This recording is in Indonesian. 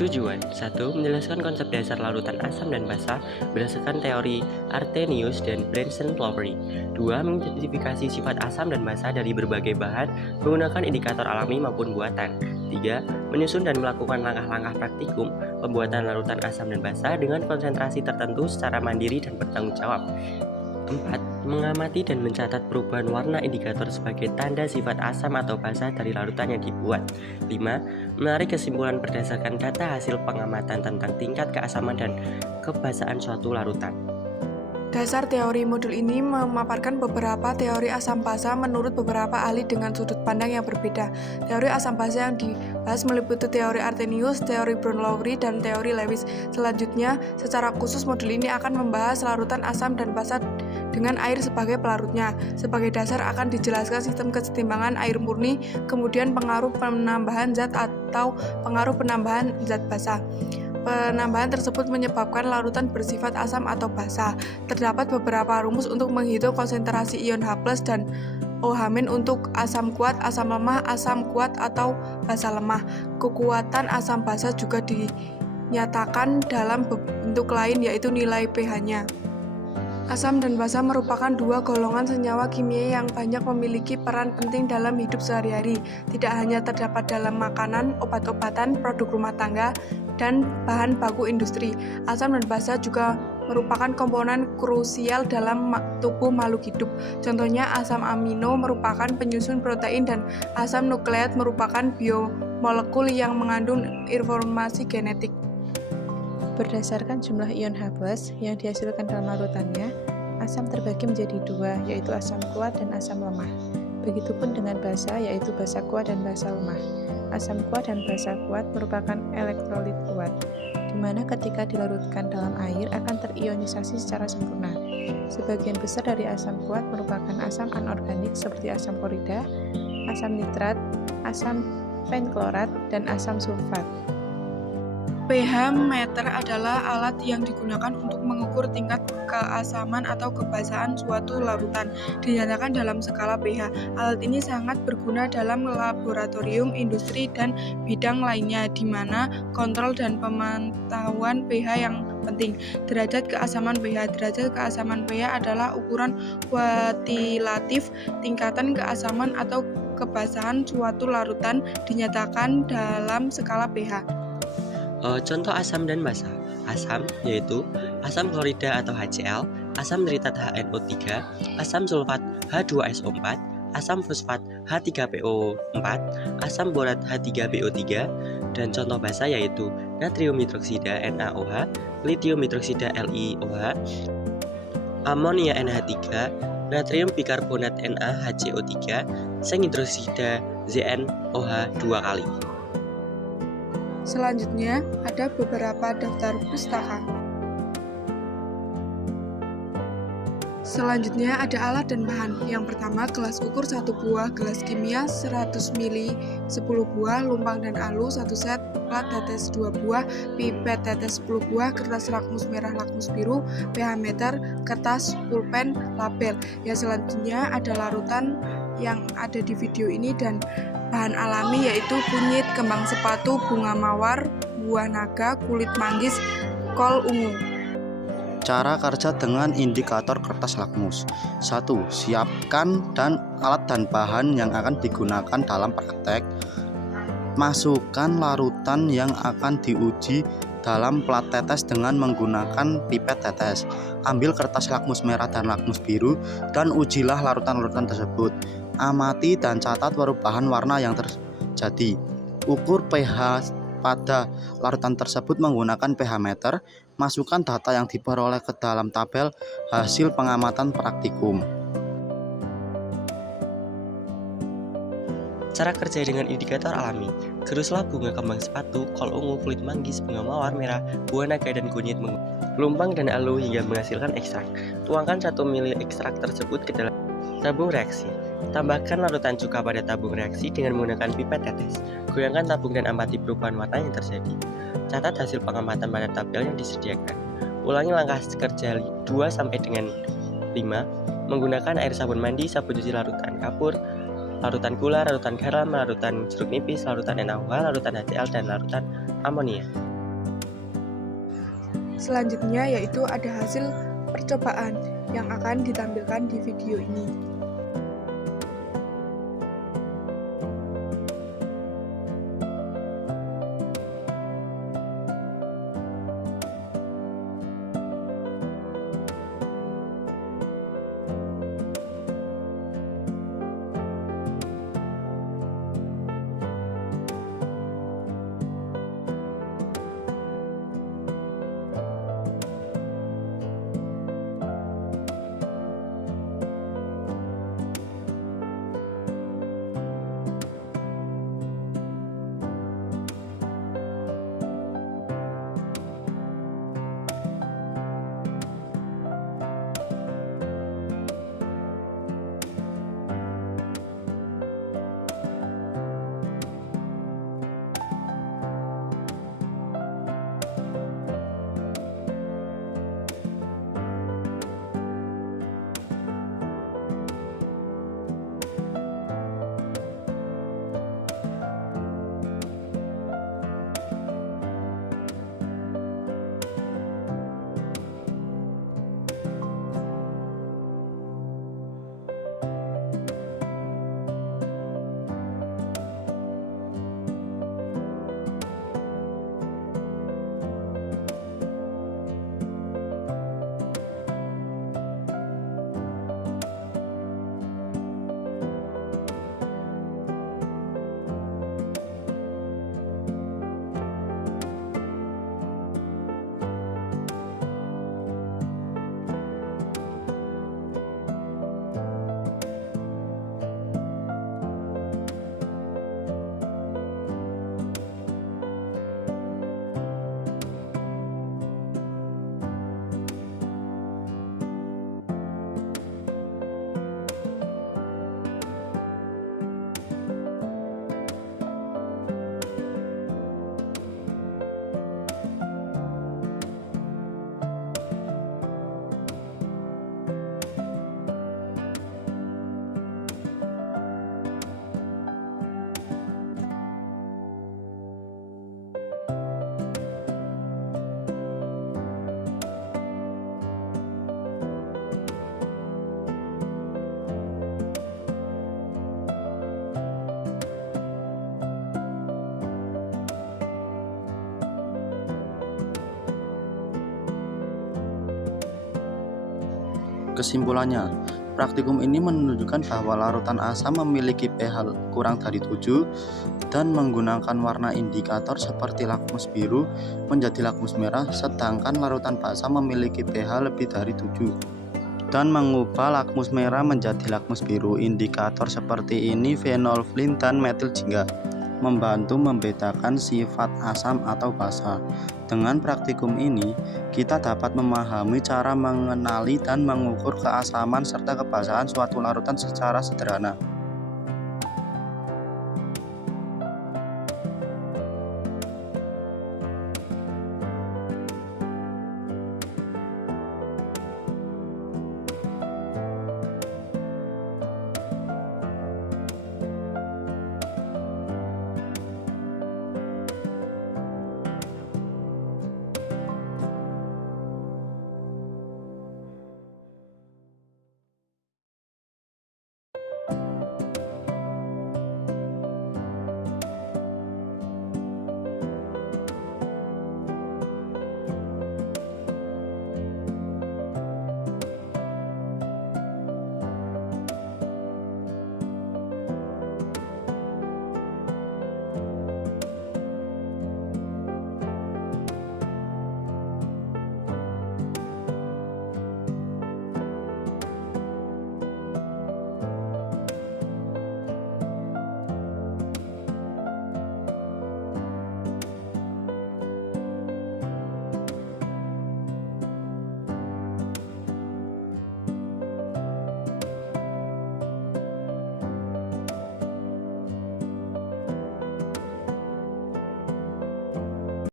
Tujuan 1. Menjelaskan konsep dasar larutan asam dan basa berdasarkan teori Arrhenius dan Bunsen-Lowry. 2. Mengidentifikasi sifat asam dan basa dari berbagai bahan menggunakan indikator alami maupun buatan. 3. Menyusun dan melakukan langkah-langkah praktikum pembuatan larutan asam dan basa dengan konsentrasi tertentu secara mandiri dan bertanggung jawab. 4. Mengamati dan mencatat perubahan warna indikator sebagai tanda sifat asam atau basa dari larutan yang dibuat. 5. Menarik kesimpulan berdasarkan data hasil pengamatan tentang tingkat keasaman dan kebasaan suatu larutan. Dasar teori modul ini memaparkan beberapa teori asam basa menurut beberapa ahli dengan sudut pandang yang berbeda. Teori asam basa yang dibahas meliputi teori Arrhenius, teori Bunsen-Lowry, dan teori Lewis. Selanjutnya, secara khusus modul ini akan membahas larutan asam dan basa dengan air sebagai pelarutnya. Sebagai dasar akan dijelaskan sistem kesetimbangan air murni, kemudian pengaruh penambahan zat atau pengaruh penambahan zat basa. Penambahan tersebut menyebabkan larutan bersifat asam atau basa. Terdapat beberapa rumus untuk menghitung konsentrasi ion H+ dan OH- untuk asam kuat, asam lemah, asam kuat atau basa lemah. Kekuatan asam basa juga dinyatakan dalam bentuk lain yaitu nilai pH-nya. Asam dan basa merupakan dua golongan senyawa kimia yang banyak memiliki peran penting dalam hidup sehari-hari. Tidak hanya terdapat dalam makanan, obat-obatan, produk rumah tangga, dan bahan baku industri. Asam dan basa juga merupakan komponen krusial dalam tubuh makhluk hidup. Contohnya asam amino merupakan penyusun protein dan asam nukleat merupakan biomolekul yang mengandung informasi genetik. Berdasarkan jumlah ion H+ yang dihasilkan dalam larutannya, asam terbagi menjadi dua, yaitu asam kuat dan asam lemah. Begitupun dengan basa, yaitu basa kuat dan basa lemah. Asam kuat dan basa kuat merupakan elektrolit kuat, di mana ketika dilarutkan dalam air akan terionisasi secara sempurna. Sebagian besar dari asam kuat merupakan asam anorganik seperti asam klorida, asam nitrat, asam pentklorat, dan asam sulfat. pH meter adalah alat yang digunakan untuk mengukur tingkat keasaman atau kebasaan suatu larutan, dinyatakan dalam skala pH. Alat ini sangat berguna dalam laboratorium, industri, dan bidang lainnya, di mana kontrol dan pemantauan pH yang penting. Derajat keasaman pH. Derajat keasaman pH adalah ukuran kuantitatif tingkatan keasaman atau kebasahan suatu larutan, dinyatakan dalam skala pH. Contoh asam dan basa. Asam yaitu asam klorida atau HCl, asam nitrat HNO3, asam sulfat H2SO4, asam fosfat H3PO4, asam borat H3BO3, dan contoh basa yaitu natrium hidroksida NaOH, litium hidroksida LiOH, amonia NH3, natrium bikarbonat NaHCO3, seng hidroksida ZnOH 2 kali. Selanjutnya, ada beberapa daftar pustaka. Selanjutnya ada alat dan bahan. Yang pertama, gelas ukur 1 buah, gelas kimia 100 ml 10 buah, lumpang dan alu 1 set, plat tetes 2 buah, pipet tetes 10 buah, kertas lakmus merah lakmus biru, pH meter, kertas, pulpen, label. Yang selanjutnya ada larutan yang ada di video ini dan bahan alami yaitu kunyit, kembang sepatu, bunga mawar, buah naga, kulit manggis, kol ungu. Cara kerja dengan indikator kertas lakmus. 1. Siapkan alat dan bahan yang akan digunakan dalam praktek. Masukkan larutan yang akan diuji dalam plat tetes dengan menggunakan pipet tetes. Ambil kertas lakmus merah dan lakmus biru dan ujilah larutan-larutan tersebut. Amati dan catat perubahan warna yang terjadi. Ukur pH pada larutan tersebut menggunakan pH meter. Masukkan data yang diperoleh ke dalam tabel hasil pengamatan praktikum. Cara kerja dengan indikator alami. Geruslah bunga kembang sepatu, kol ungu, kulit manggis, bunga mawar merah, buah naga dan kunyit lumpang dan alu hingga menghasilkan ekstrak. Tuangkan 1 ml ekstrak tersebut ke dalam tabung reaksi. Tambahkan larutan cuka pada tabung reaksi dengan menggunakan pipet tetes. Goyangkan tabung dan amati perubahan warna yang terjadi. Catat hasil pengamatan pada tabel yang disediakan. Ulangi langkah kerja 2 sampai dengan 5 menggunakan air sabun mandi, sabun cuci larutan kapur, larutan gula, larutan garam, larutan jeruk nipis, larutan NaOH, larutan HCl, dan larutan amonia. Selanjutnya yaitu ada hasil percobaan yang akan ditampilkan di video ini. Kesimpulannya, praktikum ini menunjukkan bahwa larutan asam memiliki pH kurang dari 7 dan menggunakan warna indikator seperti lakmus biru menjadi lakmus merah, sedangkan larutan basa memiliki pH lebih dari 7 dan mengubah lakmus merah menjadi lakmus biru. Indikator seperti ini phenolphthalein dan metil jingga membantu membedakan sifat asam atau basa. Dengan praktikum ini, kita dapat memahami cara mengenali dan mengukur keasaman serta kebasahan suatu larutan secara sederhana.